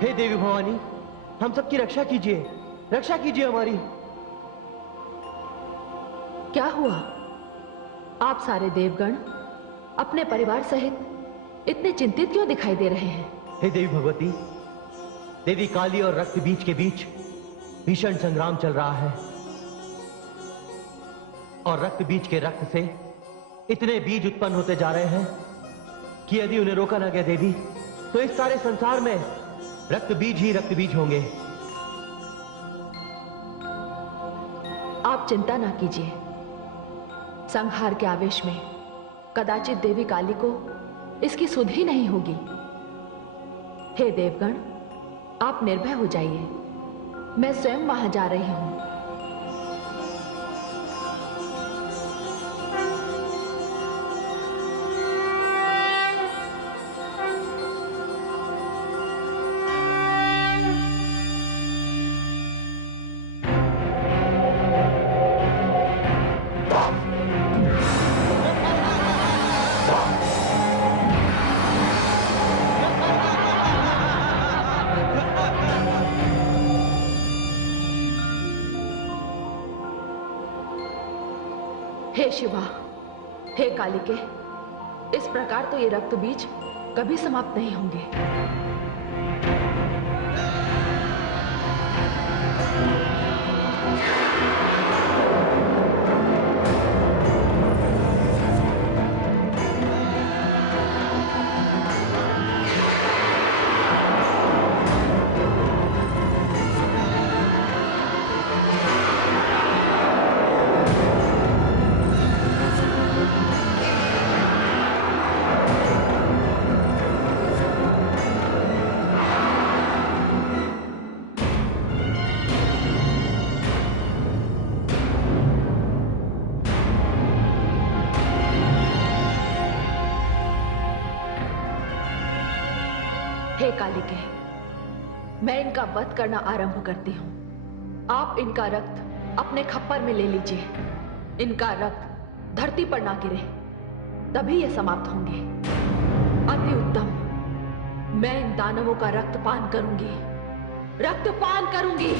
हे देवी भवानी, हम सबकी रक्षा कीजिए, रक्षा कीजिए हमारी। क्या हुआ? आप सारे देवगण अपने परिवार सहित इतने चिंतित क्यों दिखाई दे रहे हैं? हे देवी भगवती, देवी काली और रक्त बीज के बीच भीषण संग्राम चल रहा है और रक्त बीज के रक्त से इतने बीज उत्पन्न होते जा रहे हैं कि यदि उन्हें रोका ना गया देवी, तो इस सारे संसार में रक्त बीज ही रक्त बीज होंगे। आप चिंता ना कीजिए। संहार के आवेश में कदाचित देवी काली को इसकी सुध ही नहीं होगी। हे देवगण, आप निर्भय हो जाइए, मैं स्वयं वहां जा रही हूं। हे शिवा, हे कालिके, इस प्रकार तो ये रक्त बीज कभी समाप्त नहीं होंगे। हे कालिके, मैं इनका वध करना आरंभ करती हूं। आप इनका रक्त अपने खप्पर में ले लीजिए। इनका रक्त धरती पर ना गिरे, तभी ये समाप्त होंगे। अति उत्तम। मैं इन दानवों का रक्तपान करूंगी, रक्तपान करूंगी।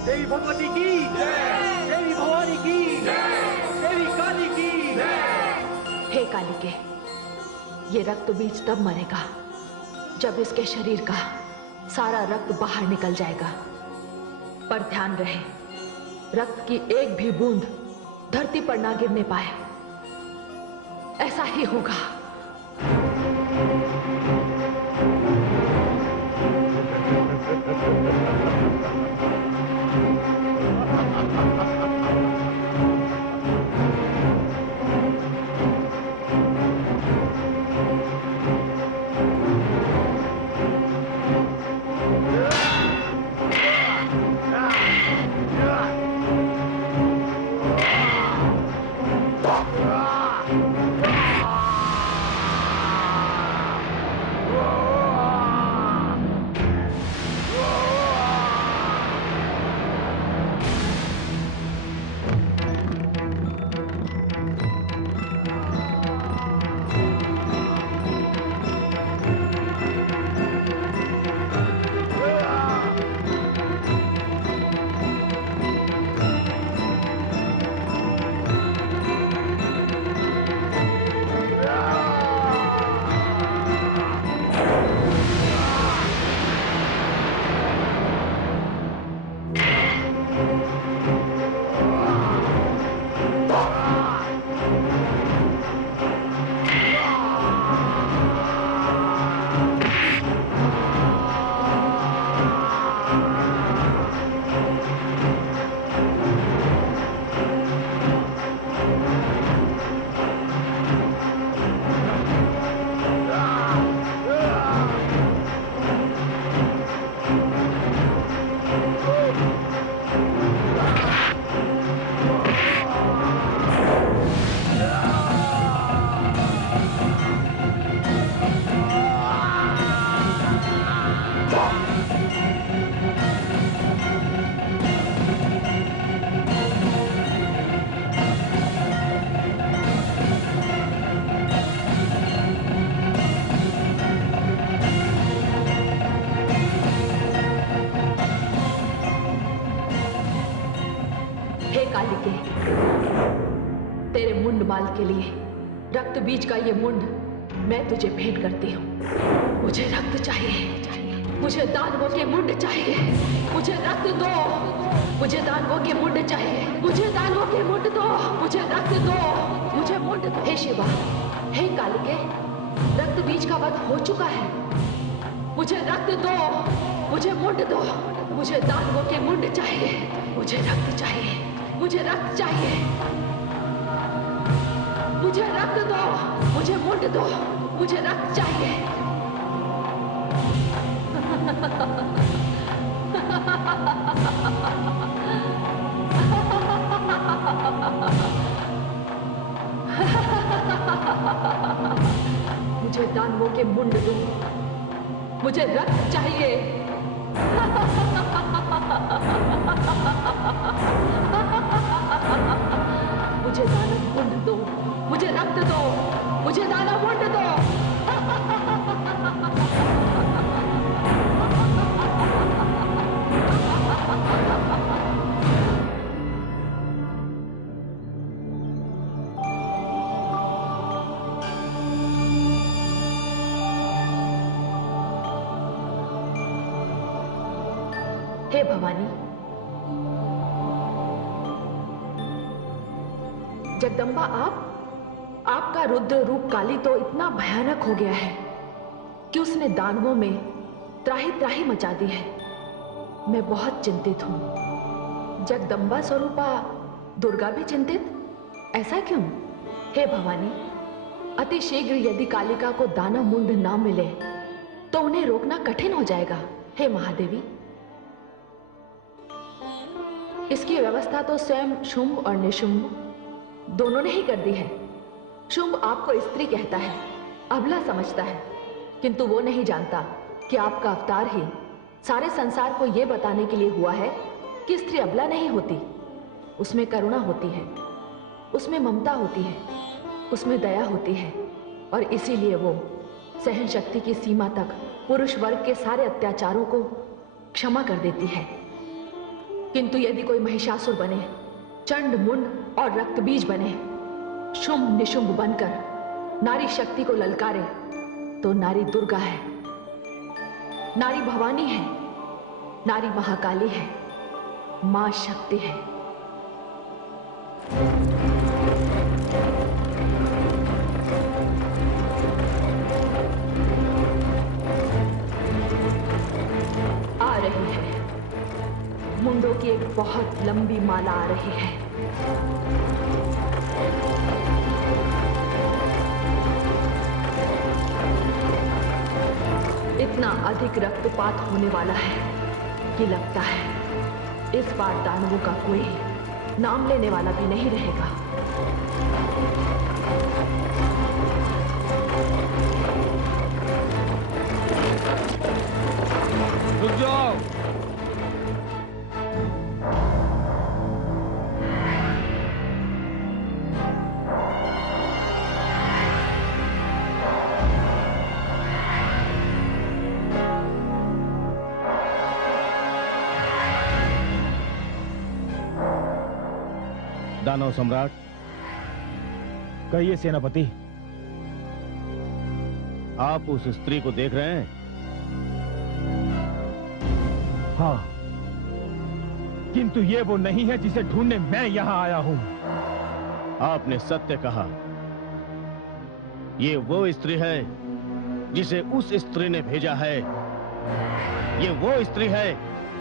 देवी भगवती की जय, देवी भवानी की जय, देवी काली की जय। हे कालिके, ये रक्त बीज तब मरेगा जब इसके शरीर का सारा रक्त बाहर निकल जाएगा। पर ध्यान रहे, रक्त की एक भी बूंद धरती पर ना गिरने पाए। ऐसा ही होगा। काल के लिए रक्त बीज का ये मुंड मैं तुझे भेंट करती हूँ। मुझे रक्त चाहिए, मुझे दानवों के मुंड चाहिए, मुझे रक्त दो, मुझे दानवों के मुंड चाहिए, मुझे दानवों के मुंड दो, मुझे रक्त दो, मुझे मुंड दो। हे शिवा, हे कालिके, रक्त बीज का वध हो चुका है। मुझे रक्त दो, मुझे मुंड दो, मुझे दानवों के मुंड चाहिए, मुझे रक्त चाहिए, मुझे रक्त चाहिए, मुझे रक्त दो, मुझे मुंड दो, मुझे रक्त चाहिए। मुझे दानवों के मुंड दो, मुझे रक्त चाहिए। मुझे दानव मुंड दो, मुझे रक्त दो, मुझे दानव मुंड दो। हे भवानी, जगदम्बा, आपका रुद्र रूप काली तो इतना भयानक हो गया है कि उसने दानवों में त्राही त्राही मचा दी है। मैं बहुत चिंतित हूं। जगदम्बा स्वरूपा दुर्गा भी चिंतित, ऐसा क्यों? हे भवानी, अति शीघ्र यदि कालिका को दानव मुंड ना मिले तो उन्हें रोकना कठिन हो जाएगा। हे महादेवी, इसकी व्यवस्था तो स्वयं शुंभ और निशुंभ दोनों ने ही कर दी है। शुंभ आपको स्त्री कहता है, अबला समझता है, किंतु वो नहीं जानता कि आपका अवतार ही सारे संसार को यह बताने के लिए हुआ है कि स्त्री अबला नहीं होती, उसमें करुणा होती है, उसमें ममता होती है, उसमें दया होती है, और इसीलिए वो सहन शक्ति की सीमा तक पुरुष वर्ग के सारे अत्याचारों को क्षमा कर देती है। किंतु यदि कोई महिषासुर बने, चंड मुंड और रक्त बीज बने, शुंभ निशुंभ बनकर नारी शक्ति को ललकारे, तो नारी दुर्गा है, नारी भवानी है, नारी महाकाली है, मां शक्ति है। आ रही है, मुंडों की एक बहुत लंबी माला आ रही है। इतना अधिक रक्तपात होने वाला है कि लगता है इस बार दानवों का कोई नाम लेने वाला भी नहीं रहेगा। रुक जाओ। दानव सम्राट, कहिए सेनापति। आप उस स्त्री को देख रहे हैं? हाँ, किंतु ये वो नहीं है जिसे ढूंढने मैं यहां आया हूं। आपने सत्य कहा, ये वो स्त्री है जिसे उस स्त्री ने भेजा है। ये वो स्त्री है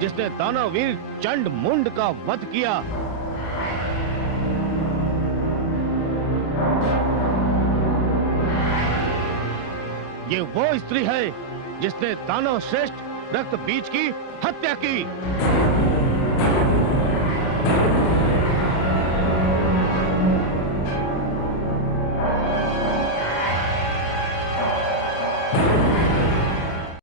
जिसने दानववीर चंड मुंड का वध किया। ये वो स्त्री है जिसने दानव श्रेष्ठ रक्त बीज की हत्या की।